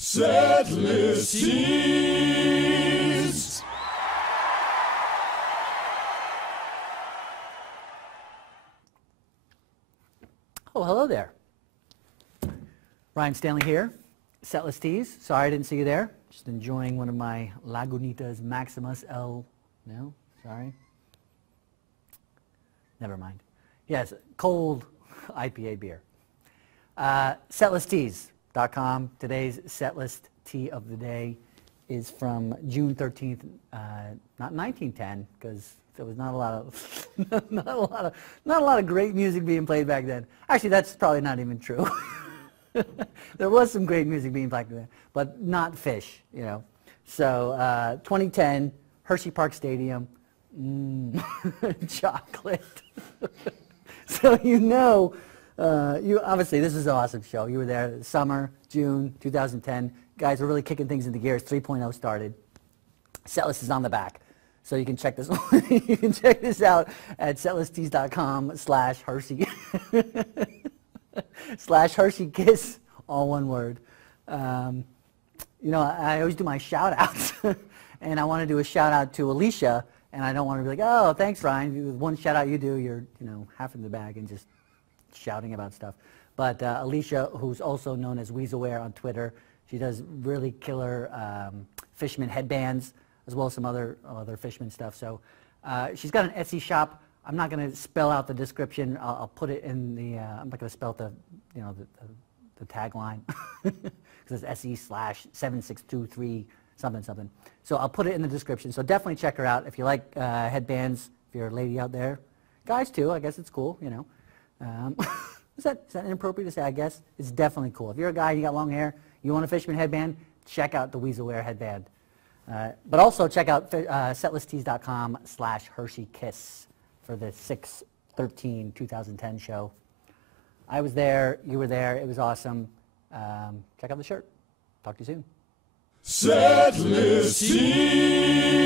Setlist Tease. Oh, hello there. Ryan Stanley here, Setlist Tease. Sorry I didn't see you there. Just enjoying one of my Lagunitas Maximus L. No, sorry. Never mind. Yes, cold IPA beer. Setlisstees.com. Today's setlist tea of the day is from June 13th, not 1910, because there was not a lot of not a lot of great music being played back then. Actually, that's probably not even true. There was some great music being played back then, but not Fish, you know. So 2010, Hershey Park Stadium, chocolate. So you obviously this is an awesome show. You were there summer, June 2010. Guys were really kicking things into gears. 3.0 started. Setlist is on the back. So you can check this you can check this out at setlisttees.com/Hershey /Hershey Kiss, all one word. You know, I always do my shout outs and I want to do a shout out to Alicia, and I don't want to be like, oh, thanks, Ryan. With one shout out you do, you're, you know, half in the bag and just shouting about stuff. But Alicia, who's also known as Weaselware on Twitter, she does really killer Fishman headbands, as well as some other Fishman stuff. So she's got an Etsy shop. I'm not going to spell out the description. I'll put it in the. I'm not going to spell out the, you know, the tagline, because it's SE/7623 something something. So I'll put it in the description. So definitely check her out if you like headbands. If you're a lady out there, guys too. I guess it's cool. You know. Is that inappropriate to say? I guess it's definitely cool. If you're a guy, you got long hair, you want a Fishman headband, check out the Weaselware headband. But also check out setlisttees.com/Hershey Kiss for the 6/13/2010 show. I was there, you were there, it was awesome. Check out the shirt. Talk to you soon. Setlist Tease.